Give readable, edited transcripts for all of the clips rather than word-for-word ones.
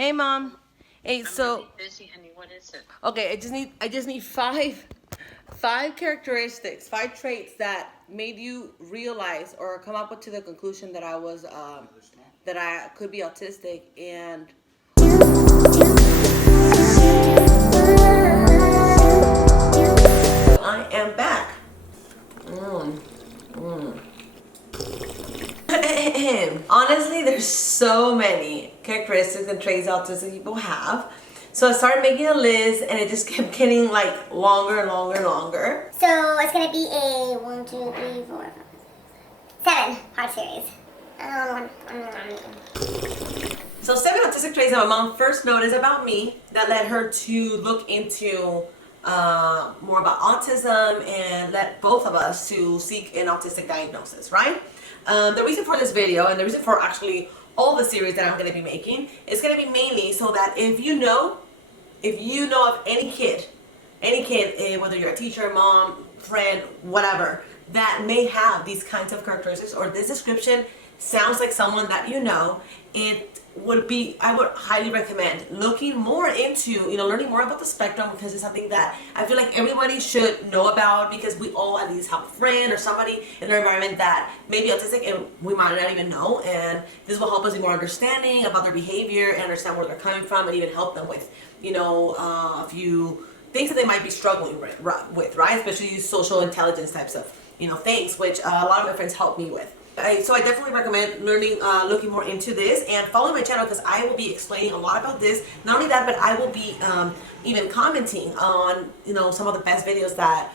Hey, Mom. Hey, I'm so really busy, honey. What is it? okay, I just need five characteristics, five traits that made you realize or come up with to the conclusion that I was that I could be autistic. And I am back. Honestly, there's so many characteristics and traits autistic people have. So I started making a list, and it just kept getting like longer and longer and longer. So it's gonna be a 1, 2, 3, 4, 5, 7 part series. So 7 autistic traits that my mom first noticed about me that led her to look into more about autism and led both of us to seek an autistic diagnosis, right? The reason for this video, and the reason for actually all the series that I'm going to be making, is going to be mainly so that if you know of any kid, whether you're a teacher, mom, friend, whatever, that may have these kinds of characteristics or this description sounds like someone that you know, I would highly recommend looking more into, learning more about the spectrum, because it's something that I feel like everybody should know about, because we all at least have a friend or somebody in their environment that may be autistic and we might not even know, and this will help us be more understanding about their behavior and understand where they're coming from, and even help them with, a few things that they might be struggling with, right? Especially these social intelligence types of, things, which a lot of my friends help me with. So I definitely recommend looking more into this and following my channel, because I will be explaining a lot about this. Not only that, but I will be even commenting on, some of the best videos that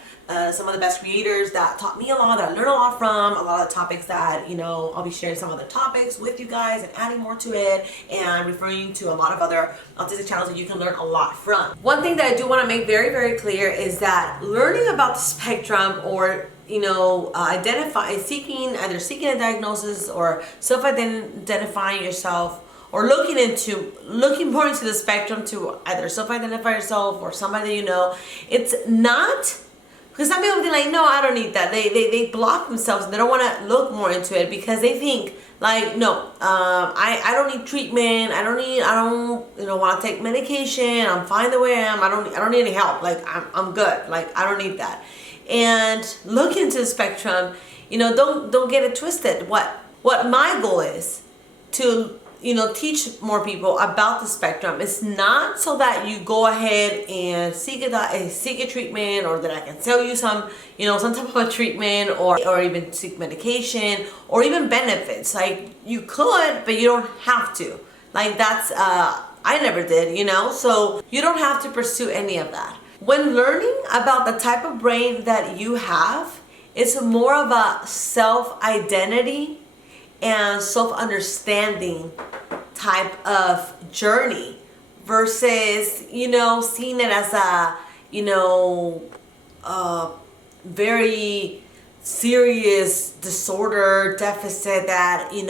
some of the best creators that taught me a lot, that I learned a lot from, a lot of the topics that, I'll be sharing some other topics with you guys and adding more to it, and referring to a lot of other autistic channels that you can learn a lot from. One thing that I do want to make very, very clear is that learning about the spectrum, or seeking a diagnosis or self-identifying yourself, or looking more into the spectrum to either self-identify yourself or somebody it's not, because some people be like, no, I don't need that. They block themselves and they don't want to look more into it, because they think like, no, I don't need treatment. I don't want to take medication. I'm fine the way I am. I don't need any help. Like I'm good. Like I don't need that. And look into the spectrum. Don't get it twisted. What my goal is to teach more people about the spectrum. It's not so that you go ahead and seek a treatment, or that I can sell you some type of a treatment, or even seek medication, or even benefits. Like you could, but you don't have to. Like that's I never did, so you don't have to pursue any of that. When learning about the type of brain that you have, it's more of a self-identity and self-understanding type of journey, versus seeing it as a very serious disorder deficit that you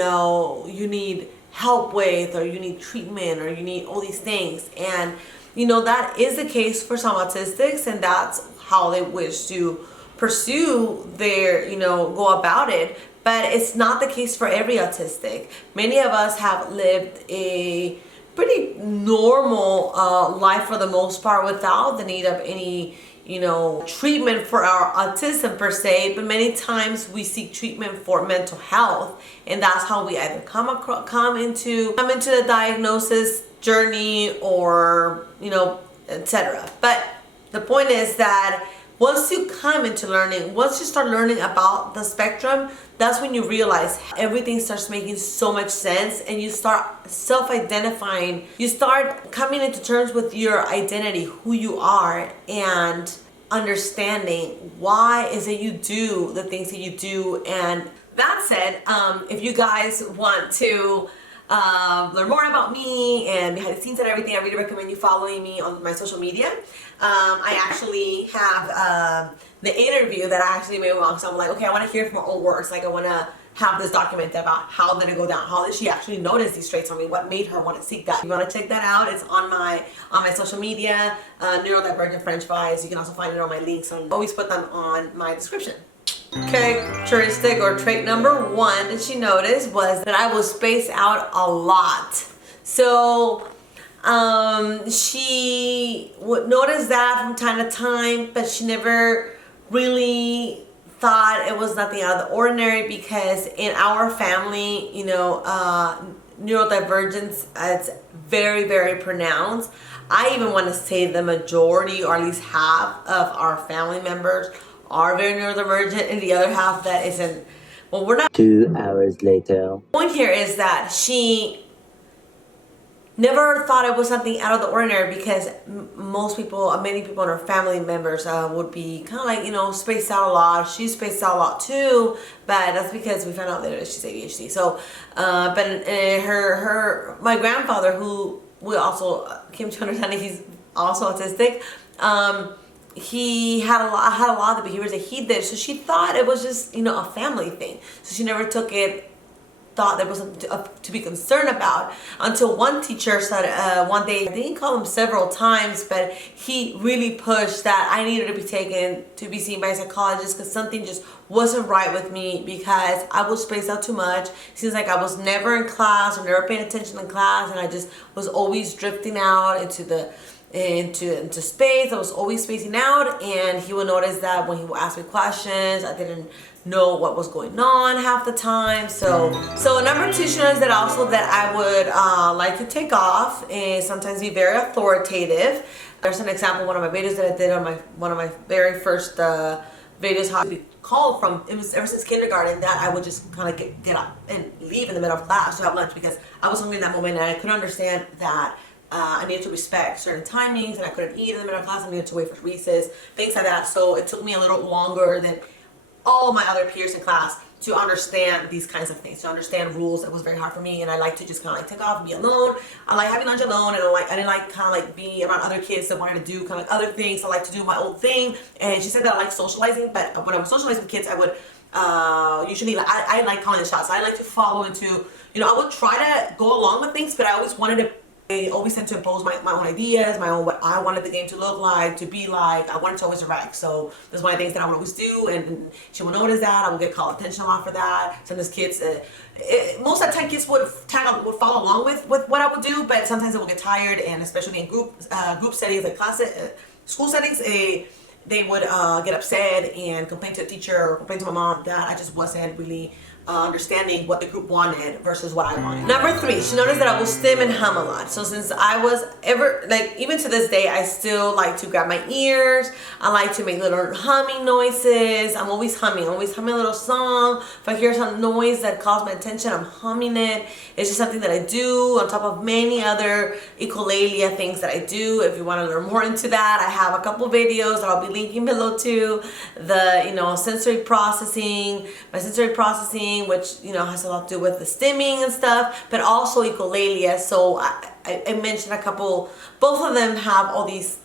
need help with, or you need treatment, or you need all these things. And that is the case for some autistics, and that's how they wish to pursue their go about it. But it's not the case for every autistic. Many of us have lived a pretty normal life for the most part, without the need of any treatment for our autism per se. But many times we seek treatment for mental health, and that's how we either come into the diagnosis journey, or etc. But the point is that once you come into learning, once you start learning about the spectrum, that's when you realize everything starts making so much sense, and you start self-identifying. You start coming into terms with your identity, who you are, and understanding why is it you do the things that you do. And that said, if you guys want to learn more about me and behind the scenes and everything, I really recommend you following me on my social media. I actually have the interview that I actually made with mom, so I'm like, okay, I want to hear from her own words. Like I want to have this documented about how did it go down, how did she actually notice these traits on me, what made her want to seek that. If you want to check that out, it's on my social media, Neurodivergent French Fries. You can also find it on my links. I always put them on my description. Characteristic or trait number 1 that she noticed was that I will space out a lot. So She would notice that from time to time, but she never really thought it was nothing out of the ordinary, because in our family, neurodivergence is very, very pronounced. I even want to say the majority, or at least half of our family members are very neurodivergent, and the other half that isn't. Well, we're not. 2 hours later. The point here is that she never thought it was something out of the ordinary, because many people in her family members would be kind of like, spaced out a lot. She spaced out a lot too, but that's because we found out later that she's ADHD. So, my grandfather, who we also came to understand that he's also autistic, he had a lot of the behaviors that he did. So she thought it was just, a family thing. So she never thought there was something to be concerned about, until one teacher said one day, I didn't call him several times, but he really pushed that I needed to be seen by a psychologist, because something just wasn't right with me, because I was spaced out too much. Seems like I was never in class, or never paying attention in class, and I just was always drifting out into space. I was always spacing out, and he would notice that when he would ask me questions, I didn't know what was going on half the time. So number 2, she knows that also that I would like to take off and sometimes be very authoritative. There's an example, one of my videos that I did on one of my very first videos, how to be called from. It was ever since kindergarten that I would just kind of get up and leave in the middle of class to have lunch, because I was hungry in that moment, and I couldn't understand that I needed to respect certain timings, and I couldn't eat in the middle of class. I needed to wait for recess, things like that. So it took me a little longer than all my other peers in class to understand these kinds of things, to understand rules. It was very hard for me, and I like to just kind of like take off and be alone. I like having lunch alone, and I didn't like kind of like being around other kids that wanted to do kind of like other things. I like to do my own thing. And she said that I like socializing, but when I was socializing with kids, I would usually, I like calling the shots. I like to follow into, I would try to go along with things, but I always tend to impose my own ideas, what I wanted the game to look like, to be like. I wanted to always direct. So that's one of the things that I would always do, and she would notice that. I would get called attention a lot for that. Sometimes kids, most of the time kids would follow along with what I would do, but sometimes they would get tired, and especially in group settings, like school settings, they would get upset and complain to a teacher or complain to my mom that I just wasn't really understanding what the group wanted versus what I wanted. Number 3, she noticed that I will stim and hum a lot. So since I was even to this day, I still like to grab my ears. I like to make little humming noises. I'm always humming a little song. If I hear some noise that calls my attention, I'm humming it. It's just something that I do on top of many other ecolalia things that I do. If you want to learn more into that, I have a couple videos that I'll be linking below to. The sensory processing, which has a lot to do with the stimming and stuff, but also ecolalia. So I mentioned a couple. Both of them have all these.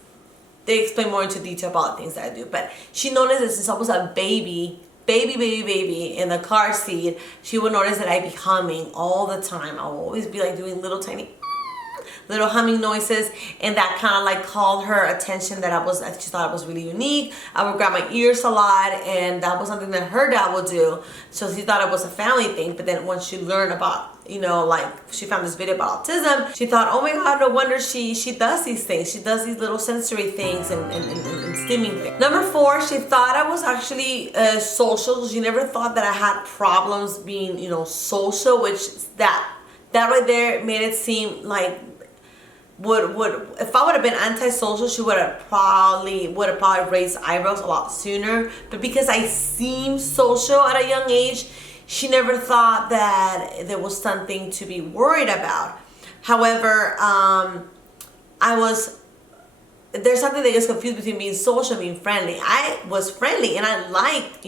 They explain more into detail about things that I do. But she noticed that since I was a baby in the car seat, she would notice that I'd be humming all the time. I would always be like doing little humming noises, and that kind of like called her attention that she thought I was really unique. I would grab my ears a lot, and that was something that her dad would do. So she thought it was a family thing. But then once she learned about, she found this video about autism, she thought, oh my God, no wonder she does these things. She does these little sensory things and stimming things. Number 4, she thought I was actually social. She never thought that I had problems being, social, which that right there made it seem like if I would have been antisocial, she would have probably raised eyebrows a lot sooner. But because I seem social at a young age, she never thought that there was something to be worried about. However, there's something that gets confused between being social and being friendly. I was friendly, and I liked,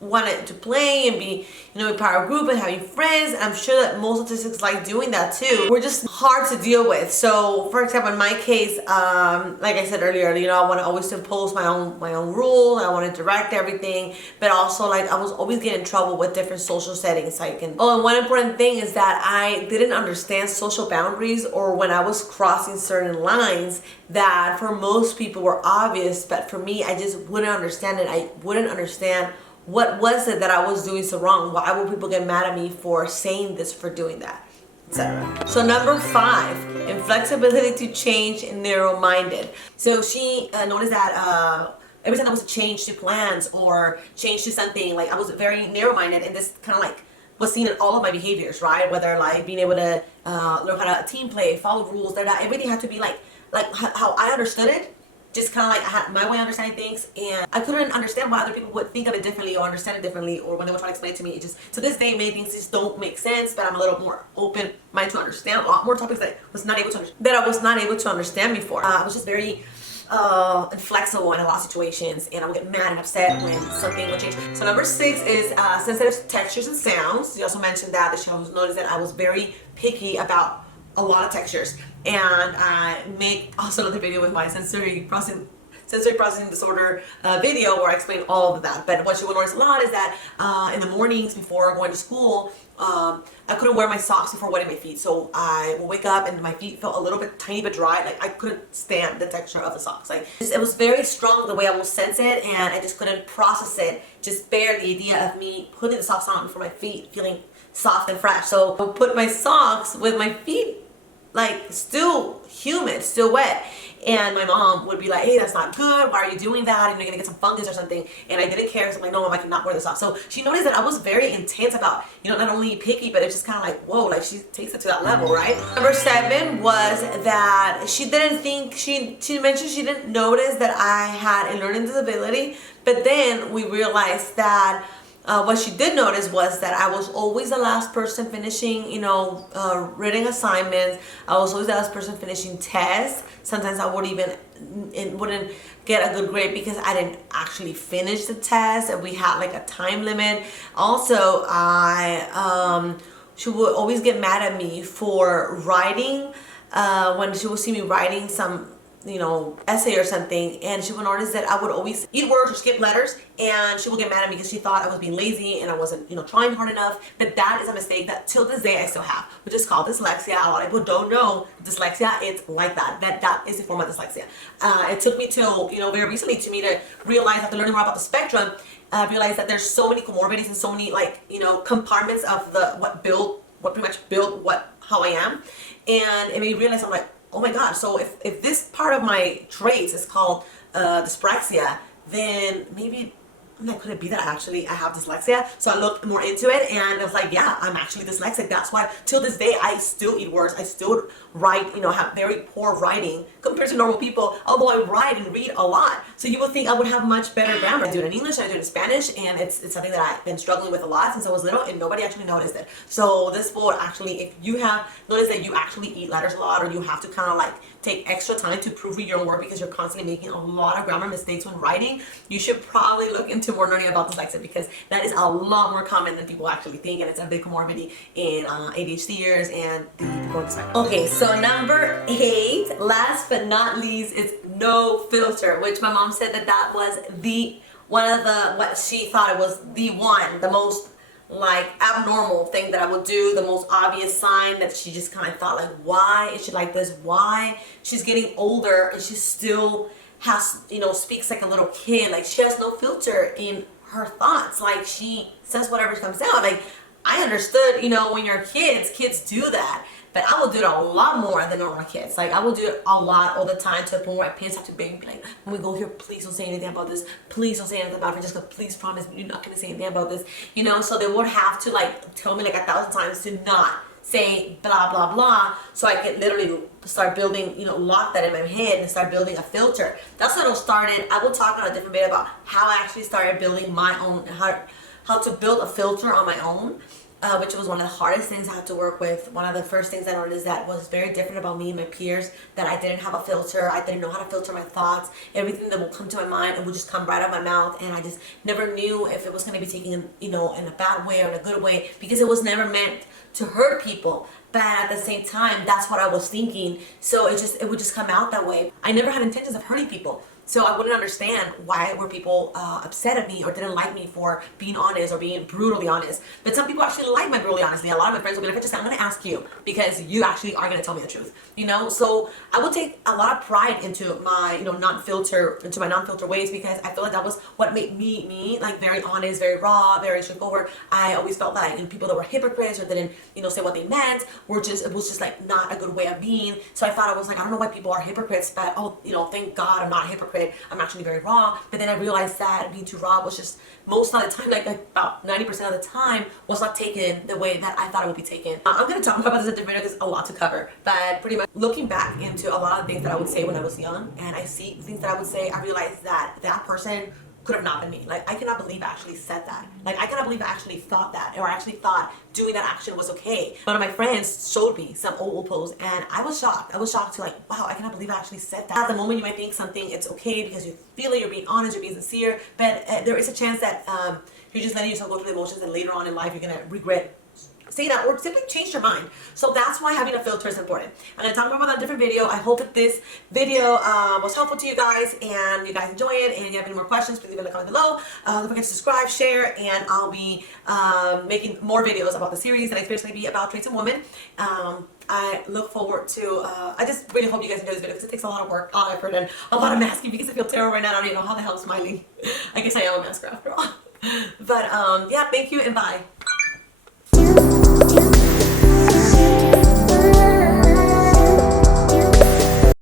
wanted to play and be, a part of a group and having friends. And I'm sure that most autistics like doing that too. We're just hard to deal with. So, for example, in my case, like I said earlier, I want to always impose my own rule. I want to direct everything, but also I was always getting in trouble with different social settings. And one important thing is that I didn't understand social boundaries, or when I was crossing certain lines that for most people were obvious, but for me, I just wouldn't understand it. I wouldn't understand what was it that I was doing so wrong. Why would people get mad at me for saying this, for doing that? etc. So number 5, inflexibility to change, narrow-minded. So she noticed that every time there was a change to plans or change to something, like I was very narrow-minded, and this kind of like was seen in all of my behaviors, right? Whether like being able to learn how to team play, follow rules, that everything had to be like how I understood it. Just kind of like I had my way of understanding things, and I couldn't understand why other people would think of it differently or understand it differently, or when they were trying to explain it to me, it just, to this day, many things just don't make sense. But I'm a little more open-minded to understand a lot more topics that I was not able to understand before. I was just very inflexible in a lot of situations, and I would get mad and upset when something would change. So number 6 is sensitive to textures and sounds. She also mentioned that she noticed that I was very picky about a lot of textures, and I make also another video with my sensory processing disorder video where I explain all of that. But what she will notice a lot is that in the mornings before going to school, I couldn't wear my socks before wetting my feet. So I will wake up and my feet felt a little bit tiny bit dry. Like I couldn't stand the texture of the socks. Like it was very strong the way I will sense it, and I just couldn't process it. Just bear the idea of me putting the socks on for my feet feeling soft and fresh. So I'll put my socks with my feet like still humid, still wet. And my mom would be like, hey, that's not good. Why are you doing that? And you're gonna get some fungus or something. And I didn't care. So I'm like, no, Mom, I cannot wear this off. So she noticed that I was very intense about, not only picky, but it's just kind of like, whoa, like she takes it to that level, right? Number 7 was that she didn't think, she mentioned she didn't notice that I had a learning disability. But then we realized that what she did notice was that I was always the last person finishing, written assignments. I was always the last person finishing tests. Sometimes I wouldn't get a good grade because I didn't actually finish the test, and we had like a time limit. Also, she would always get mad at me for writing when she would see me writing some essay or something, and she would notice that I would always eat words or skip letters, and she would get mad at me because she thought I was being lazy and I wasn't, trying hard enough. But that is a mistake that till this day I still have, which is called dyslexia. A lot of people don't know dyslexia. It's like that. That is a form of dyslexia. It took me till, very recently to me to realize, after learning more about the spectrum, realize that there's so many comorbidities and so many compartments of what pretty much build how I am. And it made me realize, I'm like, oh my God, so if this part of my traits is called dyspraxia, then maybe, could it be that I have dyslexia? So I looked more into it, and I was like, yeah, I'm actually dyslexic. That's why till this day I still eat words. I still write, have very poor writing compared to normal people, although I write and read a lot. So you would think I would have much better grammar. I do it in English, I do it in Spanish, and it's something that I've been struggling with a lot since I was little, and nobody actually noticed it. So this will actually, if you have noticed that you actually eat letters a lot, or you have to kind of like take extra time to proofread your own work because you're constantly making a lot of grammar mistakes when writing, you should probably look into more learning about dyslexia, because that is a lot more common than people actually think, and it's a big comorbidity in ADHDers and the spectrum. Okay, so number 8, last but not least, is no filter, which my mom said that was what she thought it was the most like abnormal thing that I would do, the most obvious sign that she just kind of thought, like, why is she like this? Why she's getting older and she still has, speaks like a little kid. Like, she has no filter in her thoughts. Like, she says whatever comes out. Like, I understood, when you're kids do that. But I will do it a lot more than normal kids. Like, I will do it a lot all the time, to the point where my parents have to beg me, like, when we go here, please don't say anything about this. Please don't say anything about Francesca. Please promise me you're not going to say anything about this. So they would have to, like, tell me like 1,000 times to not say blah, blah, blah. So I could literally start building, lock that in my head and start building a filter. That's what it started. I will talk on a different video about how I actually started building my own, how to build a filter on my own. Which was one of the hardest things I had to work with. One of the first things I noticed that was very different about me and my peers, that I didn't have a filter. I didn't know how to filter my thoughts. Everything that would come to my mind, it would just come right out of my mouth, and I just never knew if it was going to be taken, in a bad way or in a good way, because it was never meant to hurt people. But at the same time, that's what I was thinking. So it would just come out that way. I never had intentions of hurting people. So I wouldn't understand why were people upset at me or didn't like me for being honest or being brutally honest. But some people actually like my brutally honesty. A lot of my friends will be like, Francesca, I'm going to ask you because you actually are going to tell me the truth. You know, so I will take a lot of pride into my, you know, non-filter ways, because I feel like that was what made me, like very honest, very raw, very straightforward. I always felt like, you know, people that were hypocrites or didn't, you know, say what they meant it was just like not a good way of being. So I thought, I was like, I don't know why people are hypocrites, but oh, you know, thank God I'm not a hypocrite. I'm actually very raw. But then I realized that being too raw was just most of the time, like about 90% of the time, was not taken the way that I thought it would be taken. I'm going to talk about this in a different video because there's a lot to cover. But pretty much looking back into a lot of things that I would say when I was young, and I see things that I would say, I realized that that person could have not been me. Like, I cannot believe I actually said that. Like, I cannot believe I actually thought that, or I actually thought doing that action was okay. One of my friends showed me some old posts, and I was shocked. I was shocked to like, wow, I cannot believe I actually said that. At the moment, you might think something, it's okay because you feel it, you're being honest, you're being sincere, but there is a chance that you're just letting yourself go through the emotions, and later on in life, you're gonna regret say that or simply change your mind. So that's why having a filter is important. I'm going to talk more about that in a different video. I hope that this video was helpful to you guys and you guys enjoy it, and if you have any more questions, please leave it in the comment below. Don't forget to subscribe, share, and I'll be making more videos about the series, and especially be about traits in women. I look forward to, I just really hope you guys enjoy this video because it takes a lot of work, a lot of effort, and a lot of masking because I feel terrible right now. I don't even know how the hell I'm smiling. I guess I am a masker after all. But yeah, thank you and bye.